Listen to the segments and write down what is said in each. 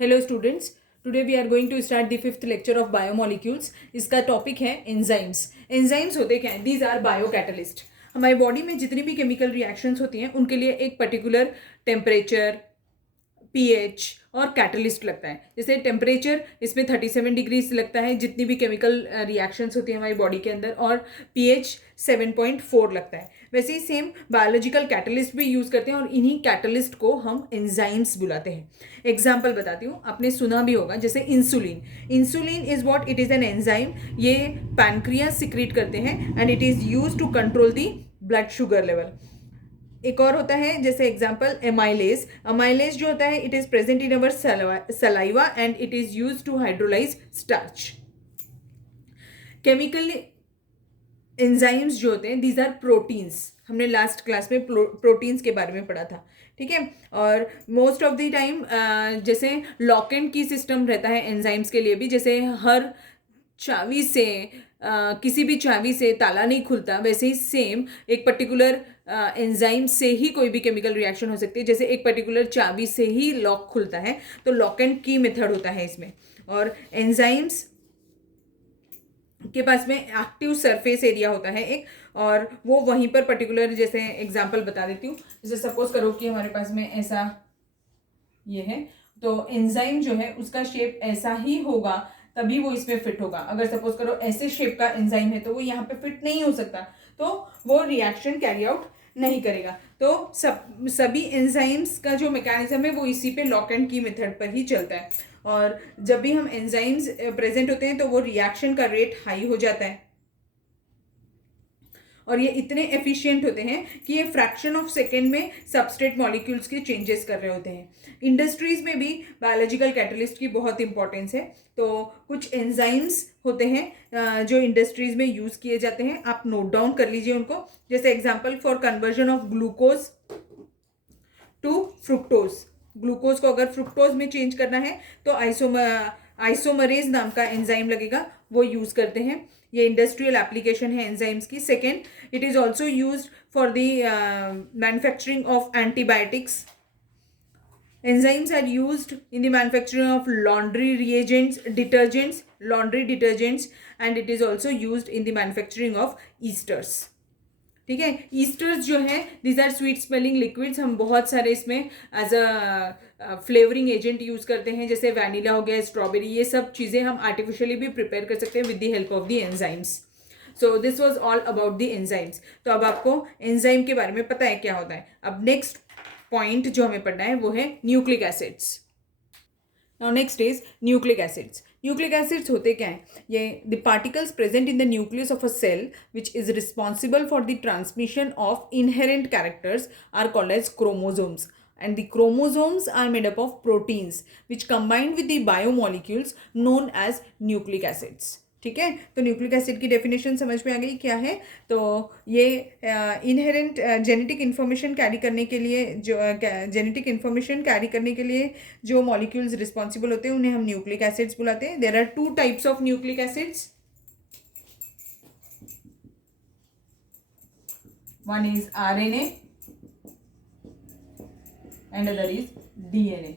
Hello students, today we are going to start the fifth lecture of biomolecules. इसका topic है enzymes. Enzymes होते क्या हैं? These are biocatalyst. हमारी body में जितनी भी केमिकल रिएक्शंस होती हैं उनके लिए एक पर्टिकुलर टेम्परेचर, पीएच और कैटलिस्ट लगता है. जैसे टेम्परेचर इसमें 37 डिग्रीज लगता है जितनी भी केमिकल रिएक्शंस होती हैं हमारी बॉडी के अंदर, और पीएच 7.4 लगता है. वैसे ही सेम बायोलॉजिकल कैटलिस्ट भी यूज़ करते हैं और इन्हीं कैटलिस्ट को हम एंजाइम्स बुलाते हैं. एग्जाम्पल बताती हूँ, आपने सुना भी होगा जैसे insulin. Insulin is what? It is an enzyme. ये पैनक्रियाज सिक्रीट करते हैं and it is use to control the blood sugar level. एक और होता है जैसे एग्जांपल एमाइलेज. अमाइलेज जो होता है it is present in our saliva and it is use to hydrolyse starch. Chemical enzymes जो होते हैं दीज आर प्रोटीन्स. हमने लास्ट क्लास में प्रोटीन्स के बारे में पढ़ा था, ठीक है. और मोस्ट ऑफ द टाइम जैसे लॉक एंड की सिस्टम रहता है एंजाइम्स के लिए भी. जैसे हर चाबी से किसी भी चाबी से ताला नहीं खुलता, वैसे ही सेम एक पर्टिकुलर एंजाइम से ही कोई भी केमिकल रिएक्शन हो सकती है. जैसे एक पर्टिकुलर चाबी से ही लॉक खुलता है, तो लॉक एंड की मेथड होता है इसमें. और एंजाइम्स के पास में एक्टिव सरफेस एरिया होता है एक, और वो वहीं पर पर्टिकुलर, जैसे एग्जांपल बता देती हूँ. जैसे सपोज करो कि हमारे पास में ऐसा ये है, तो एंजाइम जो है उसका शेप ऐसा ही होगा तभी वो इसमें फिट होगा. अगर सपोज करो ऐसे शेप का एंजाइम है तो वो यहाँ पे फिट नहीं हो सकता, तो वो रिएक्शन कैरी आउट नहीं करेगा. तो सभी एंजाइम्स का जो मैकेनिज्म है वो इसी पे लॉक एंड की मेथड पर ही चलता है. और जब भी हम एंजाइम्स प्रेजेंट होते हैं तो वो रिएक्शन का रेट हाई हो जाता है, और ये इतने एफिशिएंट होते हैं कि ये फ्रैक्शन ऑफ सेकेंड में सबस्ट्रेट मॉलिक्यूल्स के चेंजेस कर रहे होते हैं. इंडस्ट्रीज में भी बायोलॉजिकल कैटलिस्ट की बहुत इंपॉर्टेंस है. तो कुछ एंजाइम्स होते हैं जो इंडस्ट्रीज में यूज किए जाते हैं, आप नोट डाउन कर लीजिए उनको. जैसे example, for conversion of glucose to fructose. Glucose को अगर फ्रुक्टोज में चेंज करना है तो आइसोमरेज नाम का एंजाइम लगेगा, वो यूज करते हैं. ये इंडस्ट्रियल एप्लीकेशन है एंजाइम्स की. Second, it is also use for the manufacturing of antibiotics. Enzymes are used in the manufacturing of laundry reagents, detergents, laundry detergents, and it is also used in the manufacturing of esters. ठीक है. Esters जो है these are sweet smelling liquids. हम बहुत सारे इसमें as a flavouring agent use करते हैं. जैसे वैनिला हो गया, स्ट्रॉबेरी, ये सब चीज़ें हम आर्टिफिशियली भी प्रिपेयर कर सकते हैं with the help of the enzymes. So this was all about the enzymes. तो अब आपको एंजाइम के बारे में पता है क्या होता है. अब नेक्स्ट पॉइंट जो हमें पढ़ना है वो है nucleic acids. Now next is nucleic acids. Nucleic acids होते क्या हैं? ये the particles present in the nucleus of a cell which is responsible for the transmission of inherent characters are called as chromosomes, and the chromosomes are made up of proteins which combine with the biomolecules known as nucleic acids. ठीक है. तो nucleic acid की definition समझ में आ गई क्या है. तो ये इनहेरेंट जेनेटिक इन्फॉर्मेशन कैरी करने के लिए, जो जेनेटिक इन्फॉर्मेशन कैरी करने के लिए जो मॉलिक्यूल्स रिस्पॉन्सिबल होते हैं उन्हें हम न्यूक्लिक एसिड्स बुलाते हैं. There are two types of nucleic acids. One is RNA and other is DNA.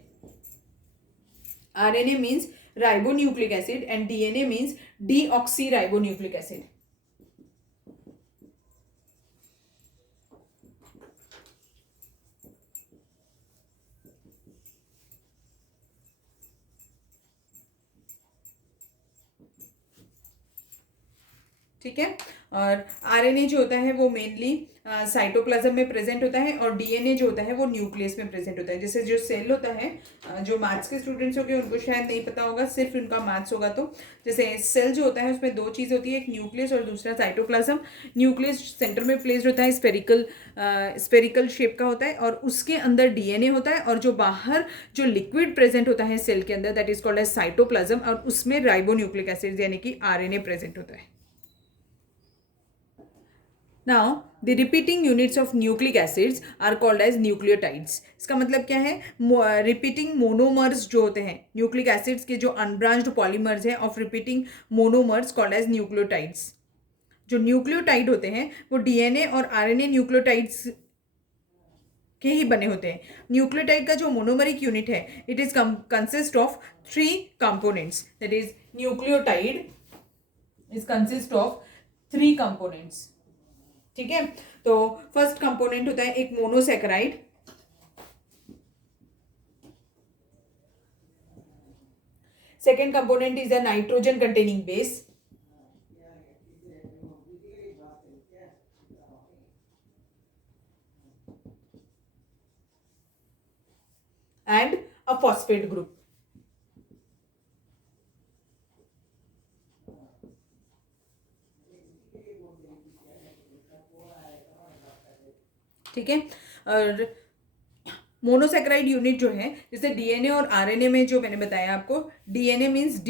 RNA means ribonucleic acid and DNA means deoxyribonucleic acid. ठीक है. और RNA जो होता है वो मेनली साइटोप्लाज्म में प्रेजेंट होता है, और DNA जो होता है वो न्यूक्लियस में प्रेजेंट होता है. जैसे जो सेल होता है, जो मैथ्स के स्टूडेंट्स होंगे उनको शायद नहीं पता होगा, सिर्फ उनका मैथ्स होगा. तो जैसे सेल जो होता है उसमें दो चीज़ होती है, एक न्यूक्लियस और दूसरा साइटोप्लाज्म. न्यूक्लियस सेंटर में प्लेस्ड होता है, स्पेरिकल शेप का होता है, और उसके अंदर DNA होता है, और जो बाहर जो लिक्विड प्रेजेंट होता है सेल के अंदर that is called as cytoplasm, और उसमें राइबोन्यूक्लिक एसिड यानी कि RNA प्रेजेंट होता है. Now, the repeating units of nucleic acids are called as nucleotides. इसका मतलब क्या है? रिपीटिंग मोनोमर्स जो होते हैं न्यूक्लिक एसिड्स के, जो अनब्रांच्ड पॉलीमर्स हैं of repeating monomers called as nucleotides. जो न्यूक्लियोटाइड होते हैं वो DNA और RNA न्यूक्लियोटाइड्स के ही बने होते हैं. न्यूक्लियोटाइड का जो मोनोमरिक यूनिट है, it is consist of 3 components. That is nucleotide is consist of 3 components. ठीक है. तो फर्स्ट कंपोनेंट होता है एक monosaccharide. Second component is a nitrogen containing base. And a phosphate group. ठीक है. और मोनोसेक्राइड यूनिट जो है, जैसे डीएनए और आरएनए में जो मैंने बताया आपको, DNA means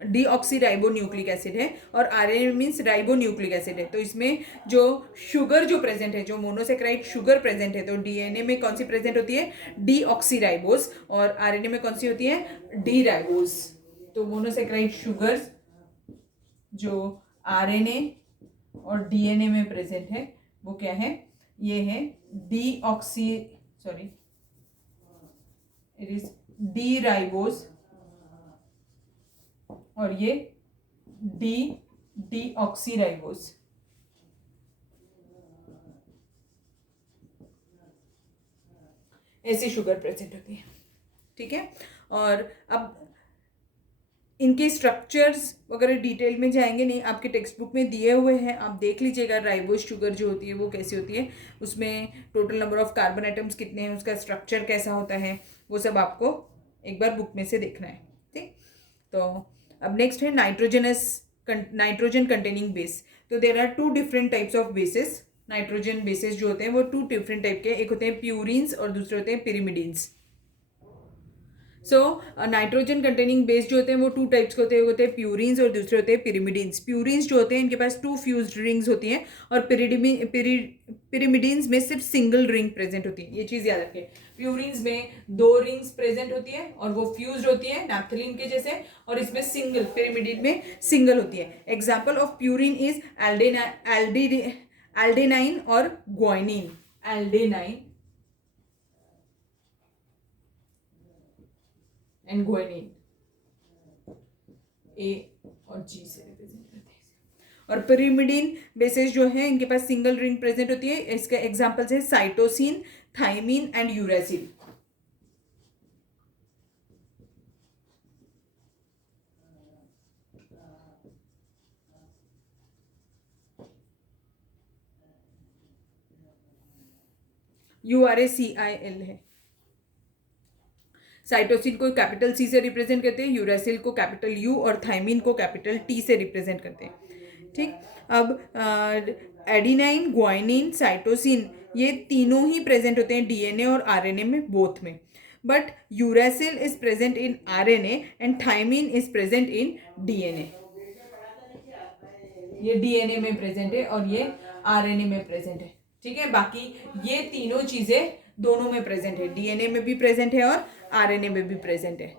deoxyribo nucleic acid है और RNA means ribo nucleic acid है. तो इसमें जो शुगर जो प्रेजेंट है, जो मोनोसेक्राइड शुगर प्रेजेंट है, तो डीएनए में कौन सी प्रेजेंट होती है? डीऑक्सीराइबोस. और आरएनए में कौन सी होती है? D ribose. तो मोनोसेक्राइड शुगर जो आरएनए और डीएनए में प्रेजेंट है वो क्या है? ये है इट इज डी राइबोस और ये डीऑक्सीराइबोस. ऐसी शुगर प्रेजेंट होती है. ठीक है. और अब इनके स्ट्रक्चर्स वगैरह डिटेल में जाएंगे नहीं, आपके टेक्स्ट बुक में दिए हुए हैं, आप देख लीजिएगा. राइबोस शुगर जो होती है वो कैसी होती है, उसमें total number of carbon atoms कितने हैं, उसका स्ट्रक्चर कैसा होता है, वो सब आपको एक बार बुक में से देखना है. ठीक. तो अब नेक्स्ट है नाइट्रोजन कंटेनिंग बेस. तो there are 2 different types of bases. Nitrogen bases जो होते हैं वो 2 डिफरेंट टाइप के, एक होते हैं प्यूरिन्स और दूसरे होते हैं pyrimidines. So nitrogen containing base जो होते हैं वो 2 टाइप्स के होते हैं प्यूरिन्स और दूसरे होते हैं पिरिमिडिन्स. प्यूरिन्स जो होते हैं इनके पास 2 फ्यूज्ड रिंग्स होती हैं और पिरिमिडिन्स में सिर्फ सिंगल रिंग प्रेजेंट होती है. ये चीज़ याद रखें. प्यूरिन्स में 2 रिंग्स प्रेजेंट होती है और वो फ्यूज्ड होती है नैप्थलीन के जैसे, और इसमें सिंगल, पिरिमिडिन में सिंगल होती है. एग्जाम्पल ऑफ प्यूरिन इज एल्डेनाइन और ग्वाइनिन. एल्डेनाइन एंड ग्वाइनिन ए और जी से रिप्रेजेंट करते हैं. और पिरिमिडिन बेसिस जो है इनके पास सिंगल रिंग प्रेजेंट होती है. इसके एग्जांपल्स है cytosine, thymine and uracil. URACIL है. साइटोसिन को कैपिटल सी से रिप्रेजेंट करते हैं, यूरासिल को कैपिटल यू और थाइमिन को कैपिटल टी से रिप्रेजेंट करते हैं. ठीक. अब एडिनाइन, ग्वाइनिन, साइटोसिन ये तीनों ही प्रेजेंट होते हैं डीएनए और आरएनए में, बोथ में. But uracil is present in RNA and thymine is present in DNA. ये डीएनए में प्रेजेंट है और ये आरएनए में प्रेजेंट है. ठीक है. बाकी ये तीनों चीजें दोनों में प्रेजेंट है, डीएनए में भी प्रेजेंट है और आरएनए में भी प्रेजेंट है.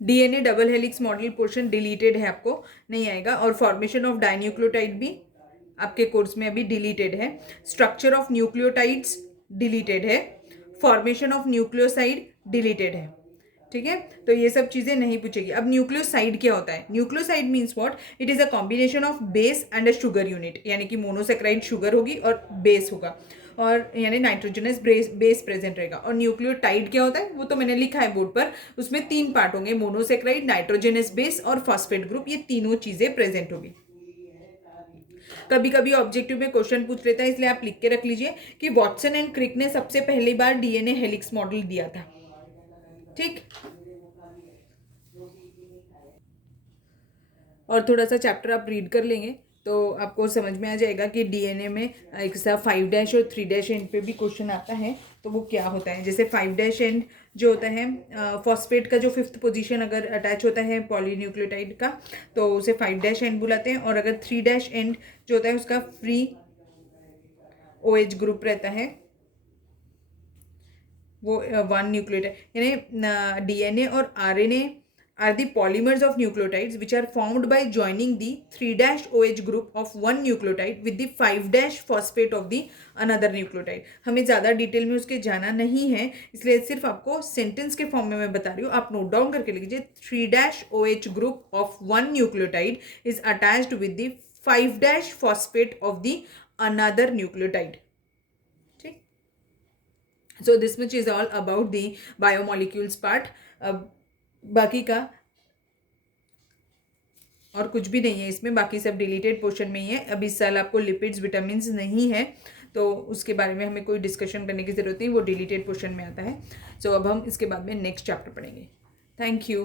DNA double helix model portion deleted है, आपको नहीं आएगा. और फॉर्मेशन ऑफ डाइन्यूक्लियोटाइड भी आपके कोर्स में अभी डिलीटेड है. स्ट्रक्चर ऑफ न्यूक्लियोटाइड्स डिलीटेड है. फॉर्मेशन ऑफ न्यूक्लियोसाइड डिलीटेड है. ठीक है. तो ये सब चीजें नहीं पूछेगी. अब न्यूक्लियोसाइड क्या होता है? Nucleoside means what? It is a combination of base and a sugar unit. यानी कि मोनोसेक्राइड शुगर होगी और बेस होगा, और यानी नाइट्रोजनस बेस प्रेजेंट रहेगा. और न्यूक्लियोटाइड क्या होता है वो तो मैंने लिखा है बोर्ड पर. उसमें 3 पार्ट होंगे, मोनोसेक्राइड, नाइट्रोजनस बेस और फॉस्फेट ग्रुप. ये तीनों चीजें प्रेजेंट होगी. कभी कभी ऑब्जेक्टिव में क्वेश्चन पूछ लेता है, इसलिए आप लिख के रख लीजिए कि वॉटसन एंड क्रिक ने सबसे पहली बार डीएनए हेलिक्स मॉडल दिया था. ठीक. और थोड़ा सा चैप्टर आप रीड कर लेंगे तो आपको समझ में आ जाएगा कि डीएनए में एक सा 5' और 3' एंड पे भी क्वेश्चन आता है तो वो क्या होता है. जैसे 5' एंड जो होता है फॉस्फेट का जो 5th पोजीशन अगर अटैच होता है पॉलीन्यूक्लियोटाइड का तो उसे 5' एंड बुलाते हैं. और अगर 3' एंड जो होता है उसका फ्री OH ग्रुप रहता है, वो 1 न्यूक्लियोटाइड. यानी डीएनए और RNA are the polymers of nucleotides which are formed by joining the 3' OH group of one nucleotide with the 5' phosphate of the another nucleotide. हमें ज़्यादा डिटेल में उसके जाना नहीं है, इसलिए सिर्फ आपको सेंटेंस के फॉर्म में मैं बता रही हूँ. आप नोट डाउन करके लीजिए. 3' OH group of one nucleotide is attached with the 5' phosphate of the another nucleotide. ठीक. So this much is all about the biomolecules part. बाकी का और कुछ भी नहीं है इसमें, बाकी सब डिलीटेड पोर्शन में ही है. अब इस साल आपको लिपिड्स विटामिन्स नहीं है, तो उसके बारे में हमें कोई डिस्कशन करने की ज़रूरत नहीं, वो डिलीटेड पोर्शन में आता है. सो अब हम इसके बाद में नेक्स्ट चैप्टर पढ़ेंगे. Thank you.